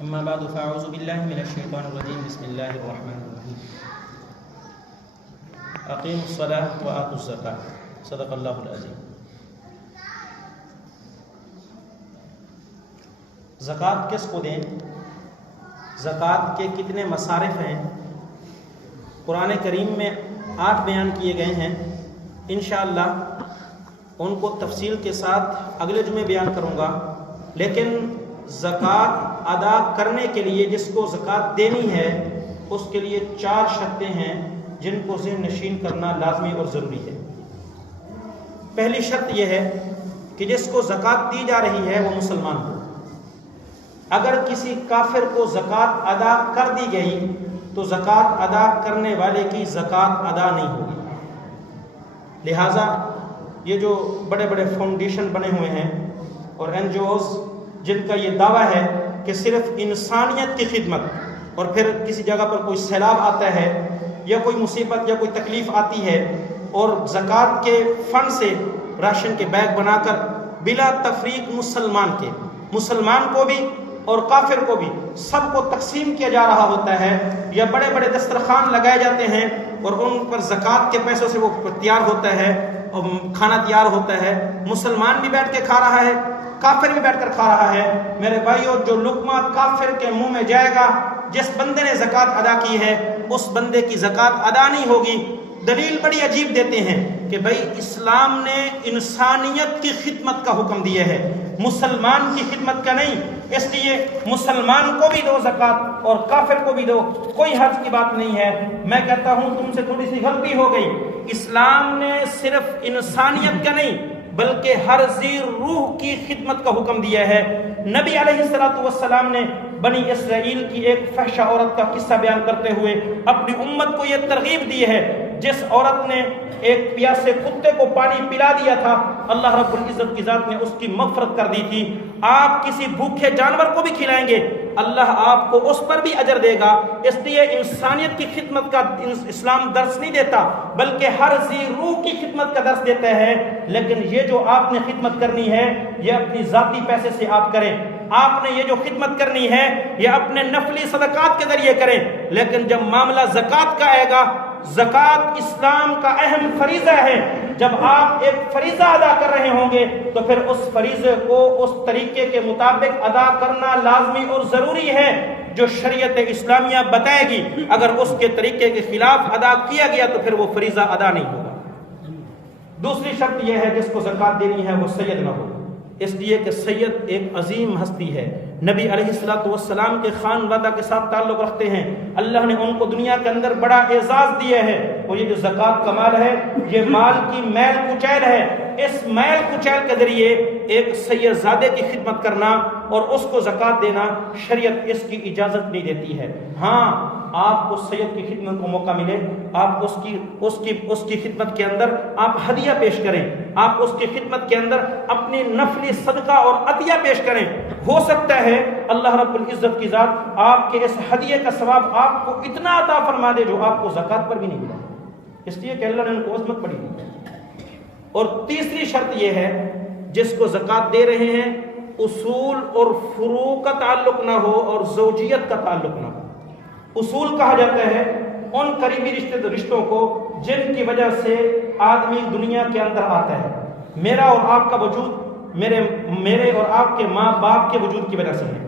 اما بعد فاعوذ باللہ من الشیطان الرجیم بسم اللہ الرحمن الرحیم اقیموا الصلاۃ وآتوا الزکاۃ صدق اللہ العظیم۔ زکوٰۃ کس کو دیں؟ زکوٰۃ کے کتنے مصارف ہیں؟ قرآن کریم میں 8 بیان کیے گئے ہیں، انشاءاللہ ان کو تفصیل کے ساتھ اگلے جمعے بیان کروں گا۔ لیکن زکوٰۃ ادا کرنے کے لیے جس کو زکوٰۃ دینی ہے اس کے لیے 4 شرطیں ہیں جن کو ذہن نشین کرنا لازمی اور ضروری ہے۔ پہلی شرط یہ ہے کہ جس کو زکوٰۃ دی جا رہی ہے وہ مسلمان ہو۔ اگر کسی کافر کو زکوٰۃ ادا کر دی گئی تو زکوٰۃ ادا کرنے والے کی زکوٰۃ ادا نہیں ہوگی۔ لہٰذا یہ جو بڑے بڑے فاؤنڈیشن بنے ہوئے ہیں اور NGOs جن کا یہ دعویٰ ہے کہ صرف انسانیت کی خدمت، اور پھر کسی جگہ پر کوئی سیلاب آتا ہے یا کوئی مصیبت یا کوئی تکلیف آتی ہے اور زکوٰۃ کے فنڈ سے راشن کے بیگ بنا کر بلا تفریق مسلمان کو بھی اور کافر کو بھی سب کو تقسیم کیا جا رہا ہوتا ہے، یا بڑے بڑے دسترخوان لگائے جاتے ہیں اور ان پر زکوٰۃ کے پیسوں سے وہ تیار ہوتا ہے اور کھانا تیار ہوتا ہے، مسلمان بھی بیٹھ کے کھا رہا ہے، کافر بھی بیٹھ کر کھا رہا ہے۔ میرے بھائیو، جو لقمہ کافر کے منہ میں جائے گا، جس بندے نے زکوٰۃ ادا کی ہے اس بندے کی زکوٰۃ ادا نہیں ہوگی۔ دلیل بڑی عجیب دیتے ہیں کہ بھائی اسلام نے انسانیت کی خدمت کا حکم دیا ہے، مسلمان کی خدمت کا نہیں، اس لیے مسلمان کو بھی دو زکوٰۃ اور کافر کو بھی دو، کوئی حرج کی بات نہیں ہے۔ میں کہتا ہوں تم سے تھوڑی سی غلطی ہو گئی۔ اسلام نے صرف انسانیت کا نہیں بلکہ ہر ذی روح کی خدمت کا حکم دیا ہے۔ نبی علیہ السلام نے بنی اسرائیل کی ایک فحشہ عورت کا قصہ بیان کرتے ہوئے اپنی امت کو یہ ترغیب دی ہے۔ جس عورت نے ایک پیاسے کتے کو پانی پلا دیا تھا، اللہ رب العزت کی ذات نے اس کی مغفرت کر دی تھی۔ آپ کسی بھوکے جانور کو بھی کھلائیں گے، اللہ آپ کو اس پر بھی اجر دے گا۔ اس لیے انسانیت کی خدمت کا اسلام درس نہیں دیتا بلکہ ہر ذی روح کی خدمت کا درس دیتا ہے۔ لیکن یہ جو آپ نے خدمت کرنی ہے یہ اپنی ذاتی پیسے سے آپ کریں، آپ نے یہ جو خدمت کرنی ہے یہ اپنے نفلی صدقات کے ذریعے کریں۔ لیکن جب معاملہ زکوٰۃ کا آئے گا، زکوٰۃ اسلام کا اہم فریضہ ہے، جب آپ ایک فریضہ ادا کر رہے ہوں گے تو پھر اس فریضے کو اس طریقے کے مطابق ادا کرنا لازمی اور ضروری ہے جو شریعت اسلامیہ بتائے گی۔ اگر اس کے طریقے کے خلاف ادا کیا گیا تو پھر وہ فریضہ ادا نہیں ہوگا۔ دوسری شرط یہ ہے جس کو زکوٰۃ دینی ہے وہ سید نہ ہو، اس لیے کہ سید ایک عظیم ہستی ہے، نبی علیہ السلام کے خانوادہ کے ساتھ تعلق رکھتے ہیں، اللہ نے ان کو دنیا کے اندر بڑا اعزاز دیا ہے، اور یہ جو زکوٰۃ کا مال ہے یہ مال کی میل کچیل ہے۔ اس میل کچیل کے ذریعے ایک سید زادے کی خدمت کرنا اور اس کو زکوٰۃ دینا شریعت اس کی اجازت نہیں دیتی ہے۔ ہاں، آپ اس سید کی خدمت کو موقع ملے، آپ اس کی خدمت کے اندر آپ ہدیہ پیش کریں، آپ اس کی خدمت کے اندر اپنی نفلی صدقہ اور عطیہ پیش کریں۔ ہو سکتا ہے اللہ رب العزت کی ذات آپ کے اس ہدیے کا ثواب آپ کو اتنا عطا فرما دے جو آپ کو زکوٰۃ پر بھی نہیں ملا، اس لیے کہ اللہ نے ان کو عظمت بڑی دی۔ اور تیسری شرط یہ ہے جس کو زکوٰۃ دے رہے ہیں اصول اور فروع کا تعلق نہ ہو اور زوجیت کا تعلق نہ ہو۔ اصول کہا جاتا ہے ان قریبی رشتوں کو جن کی وجہ سے آدمی دنیا کے اندر آتا ہے۔ میرا اور آپ کا وجود میرے اور آپ کے ماں باپ کے وجود کی وجہ سے ہے،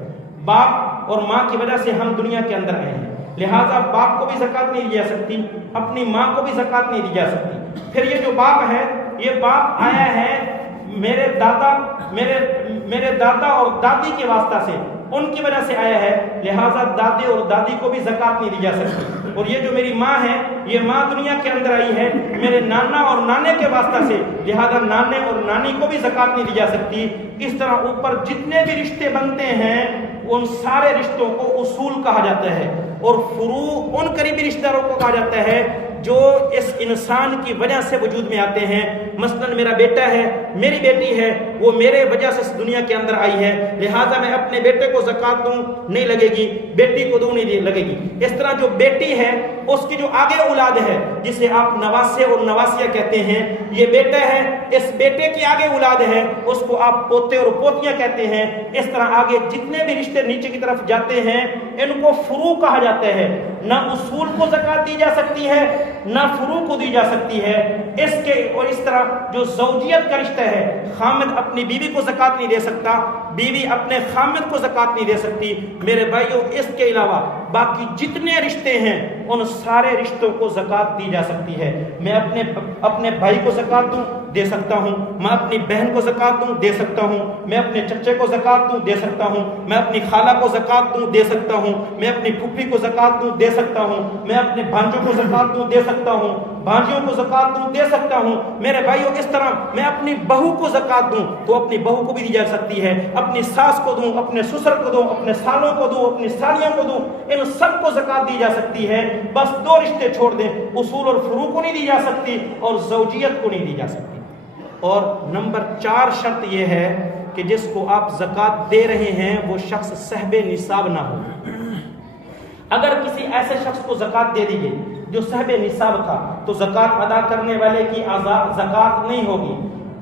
باپ اور ماں کی وجہ سے ہم دنیا کے اندر آئے ہیں، لہٰذا باپ کو بھی زکوٰۃ نہیں دی جا سکتی، اپنی ماں کو بھی زکوٰۃ نہیں دی جا سکتی۔ پھر یہ جو باپ ہے یہ باپ آیا ہے میرے دادا اور دادی کے واسطہ سے، ان کی وجہ سے آیا ہے، لہٰذا دادے اور دادی کو بھی زکوٰۃ نہیں دی جا سکتی۔ اور یہ جو میری ماں ہے یہ ماں دنیا کے اندر آئی ہے میرے نانا اور نانے کے واسطہ سے، لہٰذا نانے اور نانی کو بھی زکوٰۃ نہیں دی جا سکتی۔ اس طرح اوپر جتنے بھی رشتے بنتے ہیں ان سارے رشتوں کو اصول کہا جاتا ہے، اور فروع ان قریبی رشتہ داروں کو کہا جاتا ہے جو اس انسان کی وجہ سے وجود میں آتے ہیں۔ مثلا میرا بیٹا ہے، میری بیٹی ہے، وہ میرے وجہ سے اس دنیا کے اندر آئی ہے، لہٰذا میں اپنے بیٹے کو زکوٰۃ دوں نہیں لگے گی، بیٹی کو دوں نہیں لگے گی۔ اس طرح جو بیٹی ہے اس کی جو آگے اولاد ہے جسے آپ نواسے اور نواسیہ کہتے ہیں، یہ بیٹا ہے، اس بیٹے کی آگے اولاد ہے، اس کو آپ پوتے اور پوتیاں کہتے ہیں۔ اس طرح آگے جتنے بھی رشتے نیچے کی طرف جاتے ہیں ان کو فروع کہا جاتا ہے۔ نہ اصول کو زکوٰۃ دی جا سکتی ہے نہ فروع کو دی جا سکتی ہے۔ اس کے اور اس طرح جو زوجیت کا رشتہ ہے، خامد اپنی بیوی کو زکوٰۃ نہیں دے سکتا، بیوی اپنے خامد کو زکوٰۃ نہیں دے سکتی۔ میرے بھائیوں، اس کے علاوہ باقی جتنے رشتے ہیں ان سارے رشتوں کو زکوٰۃ دی جا سکتی ہے۔ میں اپنے بھائی کو زکوٰۃ دوں، دے سکتا ہوں، میں اپنی بہن کو زکوٰۃ دوں، دے سکتا ہوں، میں اپنے چچے کو زکوٰۃ دوں، دے سکتا ہوں، میں اپنی خالہ کو زکوٰۃ دوں، دے سکتا ہوں، میں اپنی پھپھی کو زکوٰۃ دوں، دے سکتا ہوں، میں اپنے بھانجوں کو زکوٰۃ دوں، دے سکتا ہوں، بھانجیوں کو زکوٰۃ دوں، دے سکتا ہوں۔ میرے بھائیوں، اس طرح میں اپنی بہو کو زکوٰۃ دوں تو اپنی بہو کو بھی دی جا سکتی ہے، اپنی ساس کو دوں، اپنے سسر کو دوں، اپنے سالوں کو دوں، اپنی سالیوں کو دوں، ان سب کو زکوٰۃ دی جا سکتی ہے۔ بس دو رشتے چھوڑ دیں، اصول اور فروع کو نہیں دی جا سکتی اور زوجیت کو نہیں دی جا سکتی۔ اور نمبر 4 شرط یہ ہے کہ جس کو آپ زکوٰۃ دے رہے ہیں وہ شخص صاحب نصاب نہ ہو۔ اگر کسی ایسے شخص کو زکوٰۃ دے دی گئی جو صاحب نصاب تھا تو زکوٰۃ ادا کرنے والے کی زکوٰۃ نہیں ہوگی۔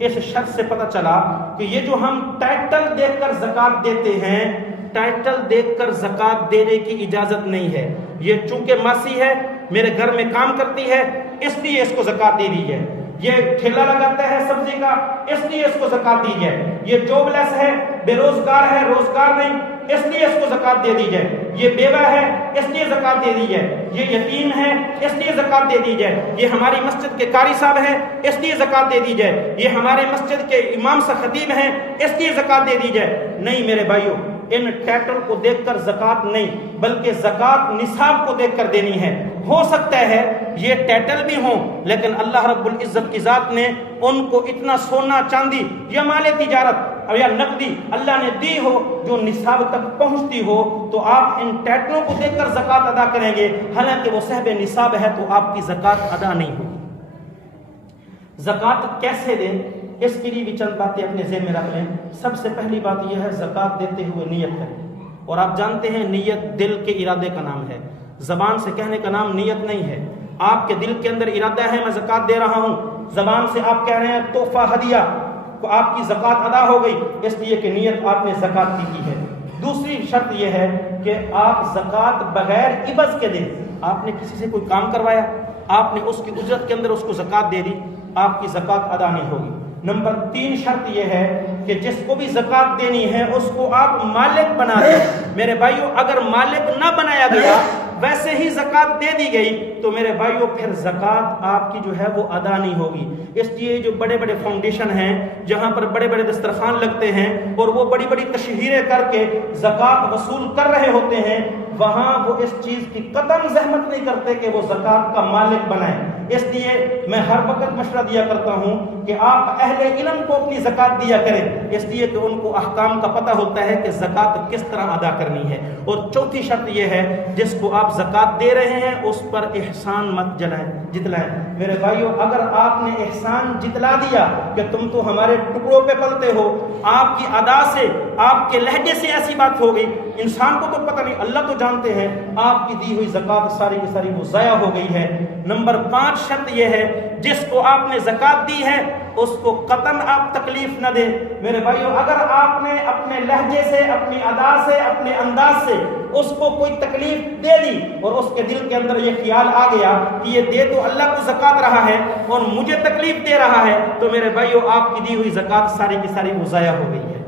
اس شخص سے پتہ چلا کہ یہ جو ہم ٹائٹل دیکھ کر زکوٰۃ دیتے ہیں، ٹائٹل دیکھ کر زکوٰۃ دینے کی اجازت نہیں ہے۔ یہ چونکہ ماسی ہے، میرے گھر میں کام کرتی ہے، اس لیے اس کو زکوٰۃ دے دی جائے۔ یہ ٹھیلا لگاتا ہے سبزی کا، اس لیے اس کو زکوٰۃ دی جائے۔ یہ جاب لیس ہے، بے روزگار ہے، روزگار نہیں، اس لیے اس کو زکوٰۃ دے دی جائے۔ یہ بیوہ ہے، اس لیے زکوٰۃ دے دی جائے۔ یہ یتیم ہے، اس لیے زکوٰۃ دے دی جائے۔ یہ ہماری مسجد کے قاری صاحب ہیں، اس لیے زکوٰۃ دے دی جائے۔ یہ ہمارے مسجد کے امام سے خطیب ہیں، اس لیے زکوٰۃ دے دی جائے۔ نہیں میرے بھائیوں، ان ٹائٹل کو دیکھ کر زکوٰۃ نہیں بلکہ زکوٰۃ نصاب کو دیکھ کر دینی ہے۔ ہو سکتا ہے یہ ٹائٹل بھی ہوں لیکن اللہ رب العزت کی ذات نے ان کو اتنا سونا چاندی یا مال تجارت یا نقدی اللہ نے دی ہو جو نصاب تک پہنچتی ہو، تو آپ ان ٹائٹلوں کو دیکھ کر زکوٰۃ ادا کریں گے، حالانکہ وہ صاحب نصاب ہے تو آپ کی زکوٰۃ ادا نہیں ہوگی۔ زکوٰۃ کیسے دیں، اس کے لیے بھی چند باتیں اپنے ذہن میں رکھ لیں۔ سب سے پہلی بات یہ ہے زکوٰۃ دیتے ہوئے نیت کریں، اور آپ جانتے ہیں نیت دل کے ارادے کا نام ہے، زبان سے کہنے کا نام نیت نہیں ہے۔ آپ کے دل کے اندر ارادہ ہے میں زکوٰۃ دے رہا ہوں، زبان سے آپ کہہ رہے ہیں تحفہ ہدیہ، تو آپ کی زکوٰۃ ادا ہو گئی، اس لیے کہ نیت آپ نے زکوٰۃ کی ہے۔ دوسری شرط یہ ہے کہ آپ زکوٰۃ بغیر عوض کے دیں۔ آپ نے کسی سے کوئی کام کروایا، آپ نے اس کی اجرت کے اندر اس کو زکوٰۃ دے دی، آپ کی زکوٰۃ ادا نہیں ہوگی۔ نمبر 3 شرط یہ ہے کہ جس کو بھی زکوٰۃ دینی ہے اس کو آپ مالک بنا دیں۔ میرے بھائیوں، اگر مالک نہ بنایا گیا، ویسے ہی زکوٰۃ دے دی گئی تو میرے بھائیوں پھر زکوٰۃ آپ کی جو ہے وہ ادا نہیں ہوگی۔ اس لیے جو بڑے بڑے فاؤنڈیشن ہیں جہاں پر بڑے بڑے دسترخوان لگتے ہیں اور وہ بڑی بڑی تشہیریں کر کے زکوٰۃ وصول کر رہے ہوتے ہیں، وہاں وہ اس چیز کی قطعاً زحمت نہیں کرتے کہ وہ زکوٰۃ کا مالک بنائیں۔ اس لیے میں ہر وقت مشورہ دیا کرتا ہوں کہ آپ اہل علم کو اپنی زکوٰۃ دیا کریں، اس لیے کہ ان کو احکام کا پتہ ہوتا ہے کہ زکوٰۃ کس طرح ادا کرنی ہے۔ اور چوتھی شرط یہ ہے جس کو آپ زکوٰۃ دے رہے ہیں اس پر احسان مت جتلائیں۔ میرے بھائیوں، اگر آپ نے احسان جتلا دیا کہ تم تو ہمارے ٹکڑوں پہ پلتے ہو، آپ کی ادا سے، آپ کے لہجے سے ایسی بات ہو گئی، انسان کو تو پتہ نہیں، اللہ تو جانتے ہیں، آپ کی دی ہوئی زکوٰۃ ساری کی ساری وہ ضائع ہو گئی ہے۔ نمبر 5 شرط یہ ہے جس کو آپ نے زکوٰۃ دی ہے اس کو قطعاً آپ تکلیف نہ دیں۔ میرے بھائیوں، اگر آپ نے اپنے لہجے سے، اپنی ادا سے، اپنے انداز سے اس کو کوئی تکلیف دے دی اور اس کے دل کے اندر یہ خیال آ گیا کہ یہ دے تو اللہ کو زکوٰۃ رہا ہے اور مجھے تکلیف دے رہا ہے، تو میرے بھائیوں آپ کی دی ہوئی زکوٰۃ ساری کی ساری وہ ضائع ہو گئی ہے۔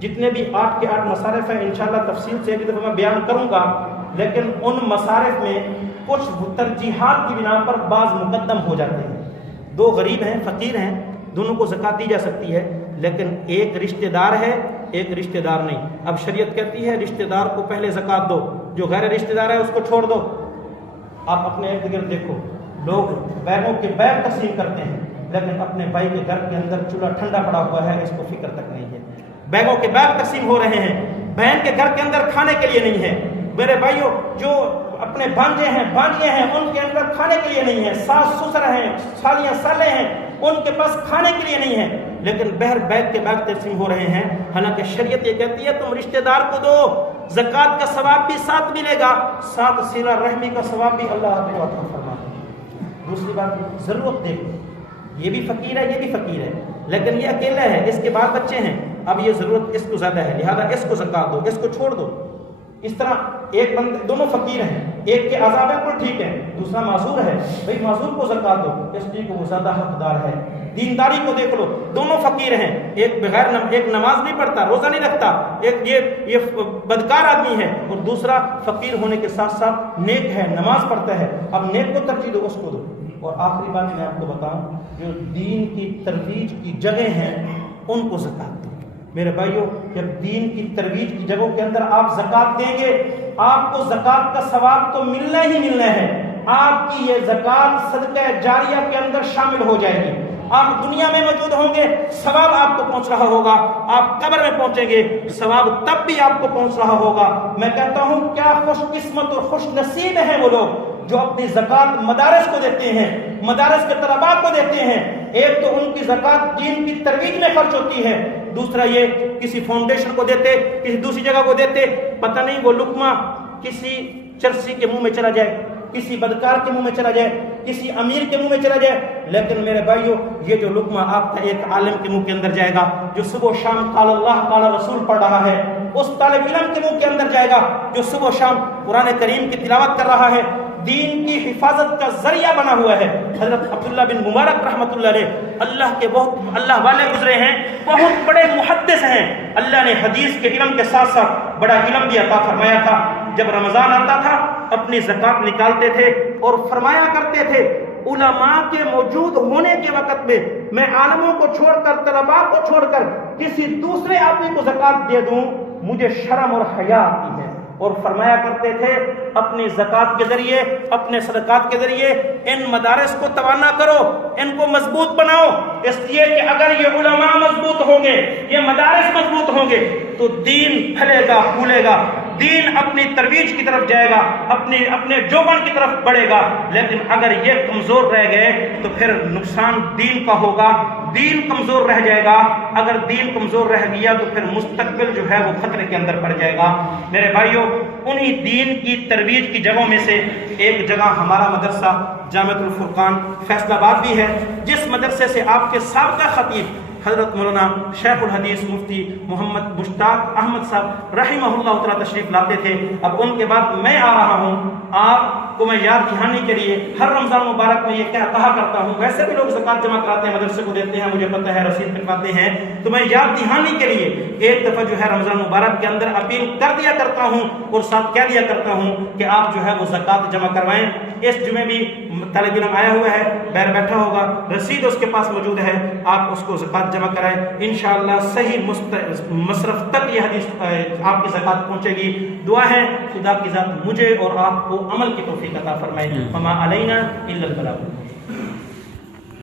جتنے بھی 8 کے 8 مصارف ہیں انشاءاللہ تفصیل سے ایک دفعہ میں بیان کروں گا، لیکن ان مصارف میں کچھ ترجیحات کی بنا پر بعض مقدم ہو جاتے ہیں۔ 2 غریب ہیں، فقیر ہیں، دونوں کو زکوٰۃ دی جا سکتی ہے، لیکن ایک رشتہ دار ہے، ایک رشتہ دار نہیں۔ اب شریعت کہتی ہے رشتہ دار کو پہلے زکوٰۃ دو، جو غیر رشتہ دار ہے اس کو چھوڑ دو۔ آپ اپنے ارد گرد دیکھو، لوگ بیگوں کے بیگ تقسیم کرتے ہیں لیکن اپنے بھائی کے گھر کے اندر چولہا ٹھنڈا پڑا ہوا ہے اس کو فکر تک نہیں ہے۔ بیگوں کے بیگ تقسیم ہو رہے ہیں، بہن کے گھر کے اندر کھانے کے لیے نہیں ہے۔ میرے بھائیوں، جو اپنے بھانجے ہیں، بھانجیاں ہیں، ان کے اندر کھانے کے لیے نہیں ہے، ساس سسر ہیں، سالیاں سالے ہیں، ان کے پاس کھانے کے لیے نہیں ہے، لیکن بہر بیگ کے بیگ تقسیم ہو رہے ہیں۔ حالانکہ شریعت یہ کہتی ہے تم رشتہ دار کو دو، زکوٰۃ کا ثواب بھی ساتھ ملے گا، ساتھ صلہ رحمی کا ثواب بھی اللہ آپ کو عطا فرمائے۔ دوسری بات ضرورت دیکھو، یہ بھی فقیر ہے، یہ بھی فقیر ہے، لیکن یہ اکیلا ہے، اس کے بال بچے ہیں، اب یہ ضرورت اس کو زیادہ ہے، لہذا اس کو زکات دو، اس کو چھوڑ دو۔ اس طرح ایک بندے دونوں فقیر ہیں، ایک کے اعضاء بالکل ٹھیک ہے، دوسرا معذور ہے، بھئی معذور کو زکات دو، اس لیے کہ وہ زیادہ حقدار ہے۔ دینداری کو دیکھ لو، دونوں فقیر ہیں، ایک ایک نماز نہیں پڑھتا، روزہ نہیں رکھتا، ایک یہ بدکار آدمی ہے، اور دوسرا فقیر ہونے کے ساتھ ساتھ نیک ہے، نماز پڑھتا ہے، اب نیک کو ترجیح دو، اس کو دو۔ اور آخری بات میں آپ کو بتاؤں، جو دین کی ترویج کی جگہ ہیں ان کو زکات دو۔ میرے بھائیوں، جب دین کی ترویج کی جگہوں کے اندر آپ زکات دیں گے، آپ کو زکات کا ثواب تو ملنا ہی ملنا ہے، آپ کی یہ زکات صدقہ جاریہ کے اندر شامل ہو جائے گی۔ آپ دنیا میں موجود ہوں گے، ثواب آپ کو پہنچ رہا ہوگا، آپ قبر میں پہنچیں گے، ثواب تب بھی آپ کو پہنچ رہا ہوگا۔ میں کہتا ہوں کیا خوش قسمت اور خوش نصیب ہیں وہ لوگ جو اپنی زکات مدارس کو دیتے ہیں، مدارس کے طلباء کو دیتے ہیں۔ ایک تو ان کی زکات دین کی ترویج میں خرچ ہوتی ہے، دوسرا یہ کسی فاؤنڈیشن کو دیتے، کسی دوسری جگہ کو دیتے، پتہ نہیں وہ لقمہ کسی چرسی کے منہ میں چلا جائے، کسی بدکار کے منہ میں چلا جائے، کسی امیر کے منہ میں چلا جائے، لیکن میرے بھائیوں یہ جو لقمہ آپ کا ایک عالم کے منہ کے اندر جائے گا، جو صبح و شام قال اللہ قال رسول پڑھ رہا ہے، اس طالب علم کے منہ کے اندر جائے گا جو صبح و شام قرآن کریم کی تلاوت کر رہا ہے، دین کی حفاظت کا ذریعہ بنا ہوا ہے۔ حضرت عبداللہ بن مبارک رحمۃ اللہ علیہ اللہ والے گزرے ہیں، بہت بڑے محدث ہیں، اللہ نے حدیث کے علم کے ساتھ ساتھ بڑا علم بھی عطا فرمایا تھا۔ جب رمضان آتا تھا اپنی زکات نکالتے تھے اور فرمایا کرتے تھے علماء کے موجود ہونے کے وقت میں عالموں کو چھوڑ کر، طلباء کو چھوڑ کر کسی دوسرے آدمی کو زکات دے دوں مجھے شرم اور حیا آتی ہے، اور فرمایا کرتے تھے اپنی زکات کے ذریعے، اپنے صدقات کے ذریعے ان مدارس کو توانا کرو، ان کو مضبوط بناؤ، اس لیے کہ اگر یہ علماء مضبوط ہوں گے، یہ مدارس مضبوط ہوں گے تو دین پھلے گا، پھولے گا، دین اپنی ترویج کی طرف جائے گا، اپنے جوبن کی طرف بڑھے گا۔ لیکن اگر یہ کمزور رہ گئے تو پھر نقصان دین کا ہوگا، دین کمزور رہ جائے گا، اگر دین کمزور رہ گیا تو پھر مستقبل جو ہے وہ خطرے کے اندر پڑ جائے گا۔ میرے بھائیوں، انہی دین کی ترویج کی جگہوں میں سے ایک جگہ ہمارا مدرسہ جامعۃ الفرقان فیصل آباد بھی ہے، جس مدرسے سے آپ کے سابقہ خطیب حضرت مولانا شیخ الحدیث مفتی محمد مشتاق احمد صاحب رحمہ اللہ تعالیٰ تشریف لاتے تھے۔ اب ان کے بعد میں آ رہا ہوں، آپ کو میں یاد دہانی کے لیے ہر رمضان مبارک میں یہ کہا کرتا ہوں، ویسے بھی لوگ زکات جمع کراتے ہیں، مدرسے کو دیتے ہیں، مجھے پتہ ہے رسید کٹواتے ہیں، تو میں یاد دہانی کے لیے ایک دفعہ جو ہے رمضان مبارک کے اندر اپیل کر دیا کرتا ہوں اور ساتھ کہہ دیا کرتا ہوں کہ آپ جو ہے وہ زکات جمع کروائیں۔ اس جمعے بھی طالب علم آیا ہوا ہے، باہر بیٹھا ہوگا، رسید اس کے پاس موجود ہے، آپ اس کو زکات جمع کرائیں، انشاءاللہ صحیح مصرف تک یہ حدیث آپ کی زکات پہنچے گی۔ دعا ہے خدا کی ذات مجھے اور آپ کو عمل کی توفیق عطا فرمائے۔ وما علینا الا البلاغ۔